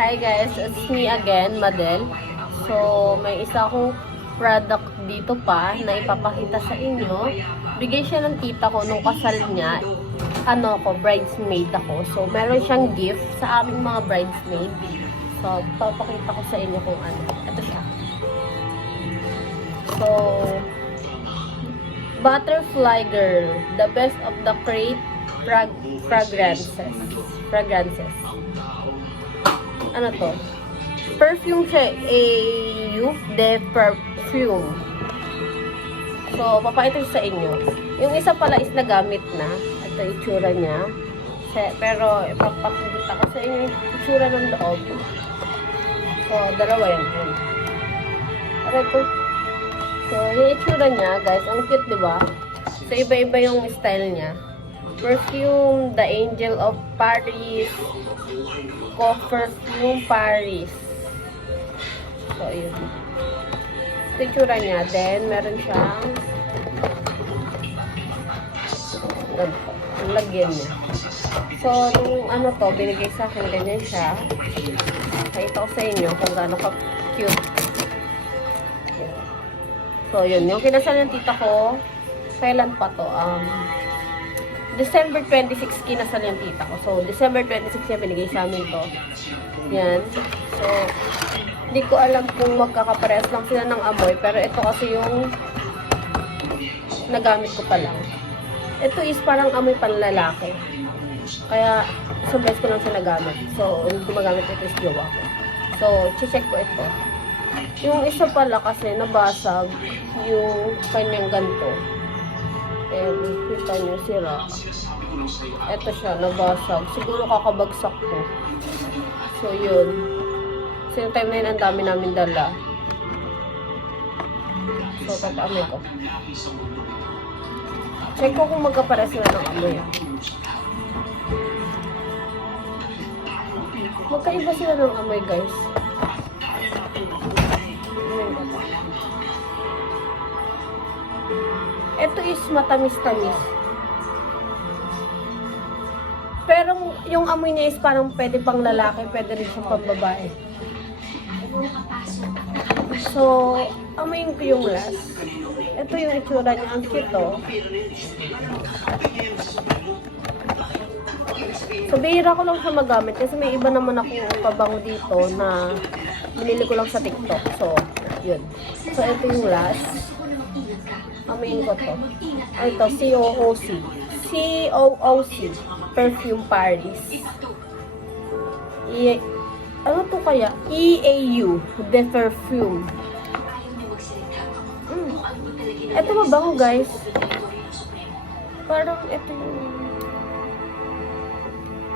Hi guys, it's me again, Madel. So, may isa akong product dito pa na ipapakita sa inyo. Bigay siya ng tita ko nung kasal niya. Bridesmaid ako. So, meron siyang gift sa aming mga bridesmaid. So, papakita ko sa inyo kung ano. Ito siya. So, Butterfly Girl, the best of the crate fragrances. Ano to? Perfume siya, Eau de Perfume. So, papakita sa inyo. Yung isa pala is nagamit na. Ito yung itsura niya. Pero, ipapakita ko sa inyo yung itsura ng loob. So, dalawa yan. Aray ko. So, yung itsura niya, guys, ang cute, diba? So, iba-iba yung style niya. Perfume, The Angel of Paris. Perfume Paris. So, yun. Ito itsura niya. Then, meron siyang ganito. Ang lagyan niya. So, nung ano to, binigay sa akin, ganyan siya. Pakita ko sa inyo kung gaano ka-cute. So, yun. Yung kinasal ng tita ko, kailan pa to? December 26 kinasal yung tita ko. So, December 26 niya binigay sa amin to. Yan. So, hindi ko alam kung magkakaparehas lang sila ng amoy. Pero ito kasi yung nagamit ko pa lang. Ito is parang amoy panlalaki. Kaya, isang beses ko lang siya nagamit. So, hindi ko magamit ito is jowa ko. So, check ko ito. Yung isa pala kasi nabasag yung kanyang ganito. And kita nyo sira. Ito siya, nabasag. Siguro kakabagsak ko. So, yun. So, yung time na yun, ang dami namin dala. So, papaamay ko. Check ko kung magkapares sila ng amoy. Magkaiba sila ng amoy, guys. Ito is matamis-tamis. Pero yung amoy niya is parang pwede pang lalaki, pwede rin siyang pang babae. So, amoyin ko yung last. Ito yung itsura niya. Ang cute to. So, bihira ko lang siya magamit kasi may iba naman ako pabango dito na binili ko lang sa TikTok. So, yun. So, ito yung last. Amoyin ko to. Ito, COOC. COOC. Perfume Paris. Ano to kaya? EAU. The Perfume. Ito mabango, guys. Parang ito yung...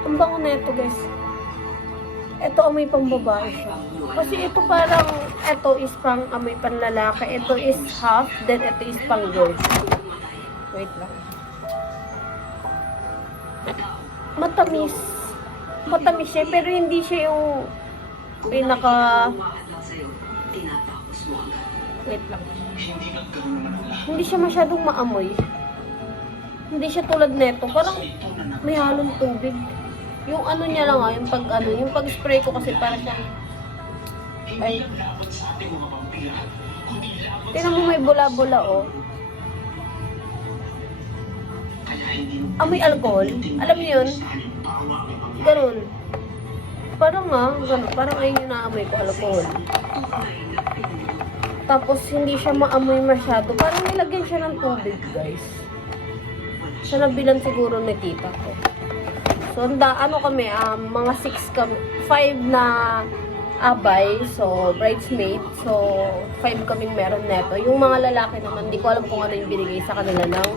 Ang bango na ito, guys. Ito amoy pang babae siya. Kasi ito parang, ito is pang amoy pang lalaki. Ito is half, then ito is pang girl. Wait lang. Matamis. Matamis siya, pero hindi siya yung pinaka... Wait lang. Hindi siya masyadong maamoy. Hindi siya tulad neto. Parang may halong tubig. Yung ano niya lang yung pag-spray ko kasi para siyang ay. Tingnan mo may bula-bula oh. Amoy alcohol. Alam niyo yun? Ganun. Parang ganun. Parang ayun yung naamoy ko, alcohol. Tapos hindi siya maamoy masyado. Parang nilagyan siya ng tubig, guys. Siya nabilan siguro ni tita ko. So, mga 6 kami, 5 na abay, so, bridesmaid, so, 5 kaming meron neto. Yung mga lalaki naman, di ko alam kung ano yung binigay sa kanila ng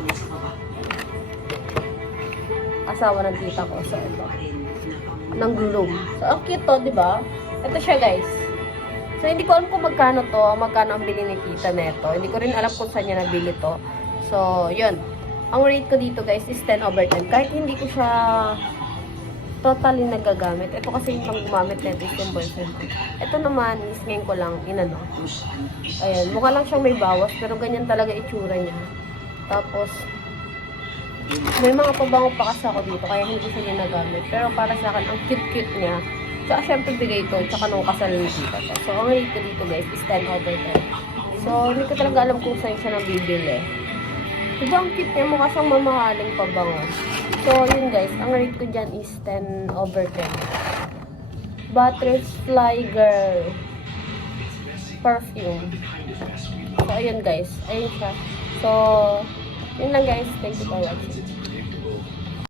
asawa ng tita ko. So, ito, ng groom. So, ang cute to, di ba? Ito siya, guys. So, hindi ko alam kung magkano ang bili ni tita neto. Hindi ko rin alam kung saan niya nabili to. So, yun. Ang rate ko dito, guys, is 10/10. Kahit hindi ko siya totally nagagamit. Ito kasi yung pang gumamit nito is yung boyfriend ko. Ito naman is ngayon ko lang inano. Ayan, mukha lang siyang may bawas pero ganyan talaga itsura niya. Tapos may mga pabango pa kasi ako dito kaya hindi ko siya ginagamit. Pero para sa akin, ang cute-cute niya. Tsaka syempre bigay ito, tsaka nung kasal ni tita siya. So, ang rate ko dito guys is 10 out of 10. So, hindi ko talaga alam kung saan siya nabibili. Diba ang cute niya, mukha siyang mamahaling pabango. So, yun guys, ang rate ko dyan is 10 over 10. Butterfly Girl perfume. So, ayun guys. Ayun siya. So, yun lang guys. Thank you for watching.